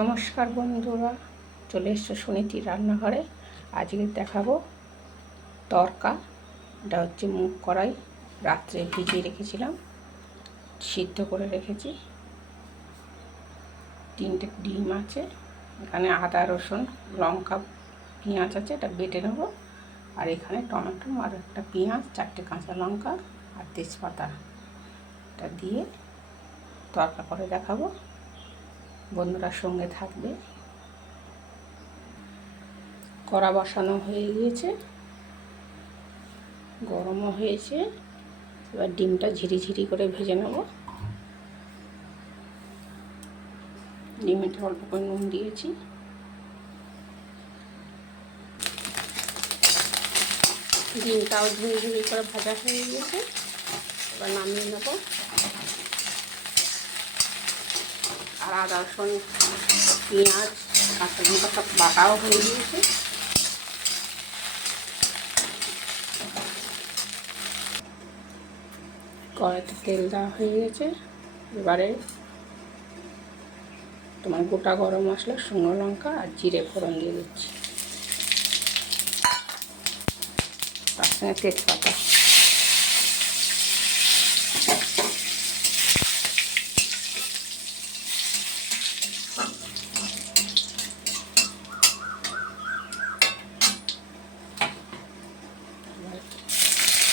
নমস্কার বন্ধুরা, চলে এসছো সুনীতির রান্নাঘরে। আজকে দেখাবো তরকা। এটা হচ্ছে মুগ কড়াই, রাত্রে ভিজিয়ে রেখেছিলাম, সিদ্ধ করে রেখেছি। 3টে ডিম আছে, এখানে আদা রসুন লঙ্কা পেঁয়াজ আছে, এটা বেটে নেব। আর এখানে টমেটো আর একটা পেঁয়াজ, 4টে কাঁচা লঙ্কা আর তেজপাতা, এটা দিয়ে তরকা করে দেখাবো। বন্ধুরা সঙ্গে থাকবে। কড়া বসানো হয়ে গিয়েছে, গরমও হয়েছে। এবার ডিমটা ঝিরিঝিরি করে ভেজে নেব। ডিমেতে অল্প করে নুন দিয়েছি। ডিমটাও ঝিরিঝিরি করে ভাজা হয়ে গিয়েছে, এবার নামিয়ে নেব। আর আদা রসুন পেঁয়াজ কাঁচা লঙ্কা সব বাটাও হয়ে গিয়েছে। কড়াইতে তেল দেওয়া হয়ে গেছে। এবারে তোমার গোটা গরম মশলা, শুকনো লঙ্কা আর জিরে ফোড়ন দিয়ে দিচ্ছি, তার সঙ্গে তেজপাতা।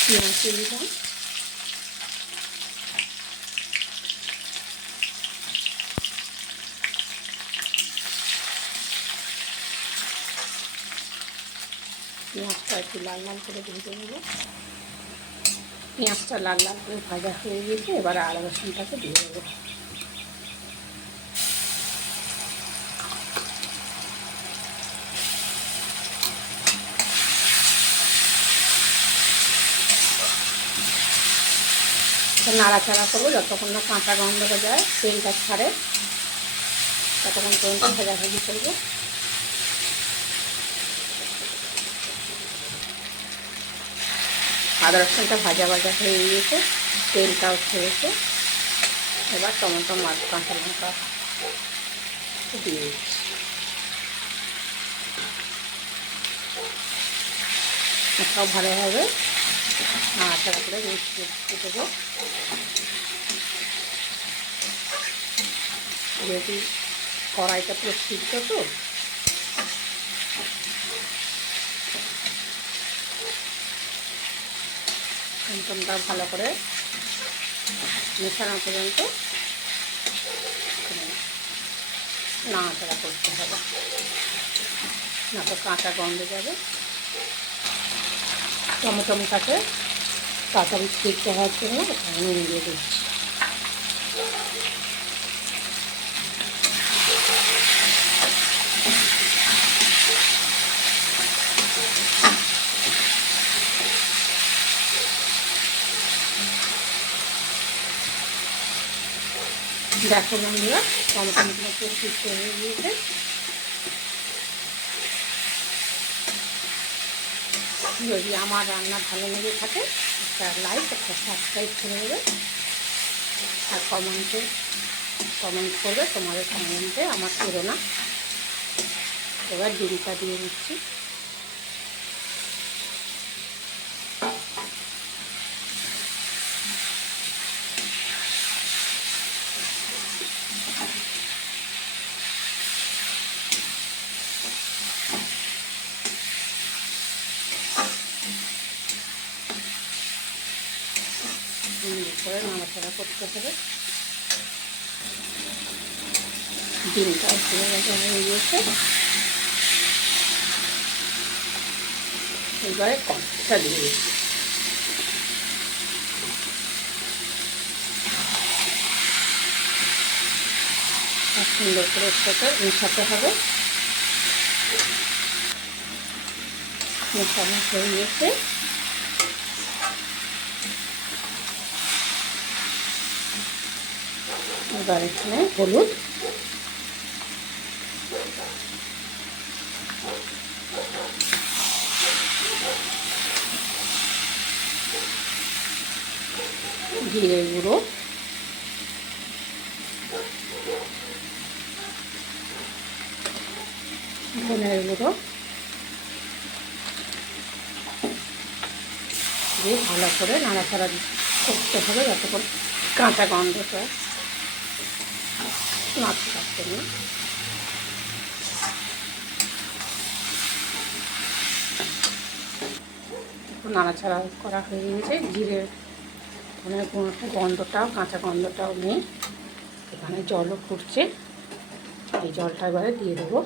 পেঁয়াজ দিয়ে দিলাম, পেঁয়াজটা একটু লাল লাল করে ভেজে নেব। পেঁয়াজটা লাল লাল করে ভাজা হয়ে গেছে, এবার আদা রসুনটাকে দিয়ে দেবো। নাড়াচাড়া করবো যতক্ষণ না কাঁচা গন্ধটা যায়, তেলটা ছাড়ে, ততক্ষণ পর্যন্ত ভাজাভাজি করবো। আদা রসুনটা ভাজা ভাজা হয়ে গিয়েছে, তেলটাও ছেড়েছে। এবার টমেটো মাছ কাঁচা লঙ্কা দিয়ে দিচ্ছি। সব ভালোভাবে নাড়াচাড়া করে মিশিয়ে দেবো। যেহেতু কড়াইটা পুরো সিদ্ধ, তো টমেটোটা ভালো করে মেশানো পর্যন্ত নাড়াচাড়া করতে হবে, না তো কাঁচা গন্ধ যাবে। টমেটোটাকে তাড়াতাড়ি সিদ্ধ হওয়ার জন্য নুন দিয়ে দিচ্ছি। দেখো বন্ধুরা, টমেটোগুলো পুরো সিদ্ধ হয়ে গিয়েছে। যদি আমার রান্না ভালো লেগে থাকে, একটা লাইক, একটা সাবস্ক্রাইব করে দেবে, আর কমেন্ট করবে। তোমাদের কমেন্টে আমার প্রেরণা। এবার ডিমটা দিয়ে দিচ্ছি। করে নাড়াচাড়া করতে হবে। ডিমটা ভেজে ভাজা হয়ে গিয়েছে, এবারে কড়াইটা দিয়ে দিচ্ছি। সুন্দর করে সাথে মেশাতে হবে। মেশানো হয়ে গেছে, এবার এখানে হলুদ, জিরে গুঁড়ো, ধনের গুঁড়ো দিয়ে ভালো করে নাড়াচাড়া করতে হবে যাতে করে কাঁচা গন্ধটা নাড়তে থাকতে নেই। নাড়াচাড়া করা হয়ে গেছে, জিরের ধনের গুঁড়োটা গন্ধটাও কাঁচা গন্ধটাও নেই। এখানে জলও ফুটছে, এই জলটা এবারে দিয়ে দেবো।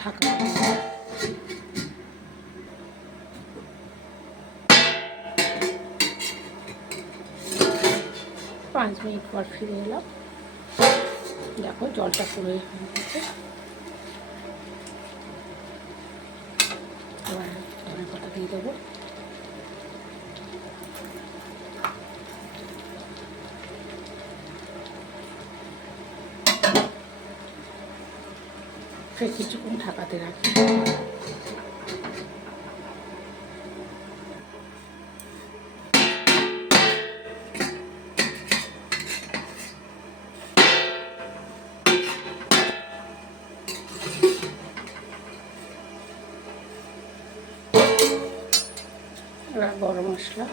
ঢাকা 5 মিনিট পর ফিরে এলাম। দেখো জলটা পুরোই হয়ে গেছে। এবার ধনে পাতা দিয়ে দেবো। ফের কিছুক্ষণ ঢাকাতে রাখি। এবার গরম মশলা,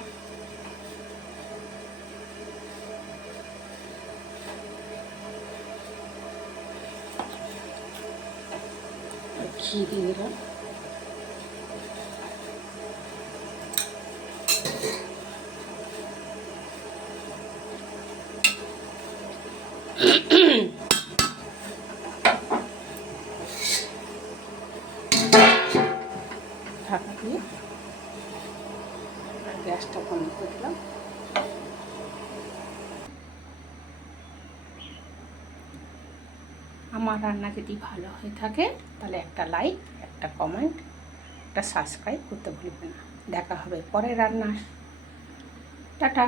ঘি দিয়ে দিলাম। ঢাকা দিয়ে গ্যাসটা বন্ধ করে দিলাম। আমার রান্না যদি ভালো হয়ে থাকে তাহলে একটা লাইক, একটা কমেন্ট, একটা সাবস্ক্রাইব করতে ভুলবেন না। দেখা হবে পরের রান্না। টাটা।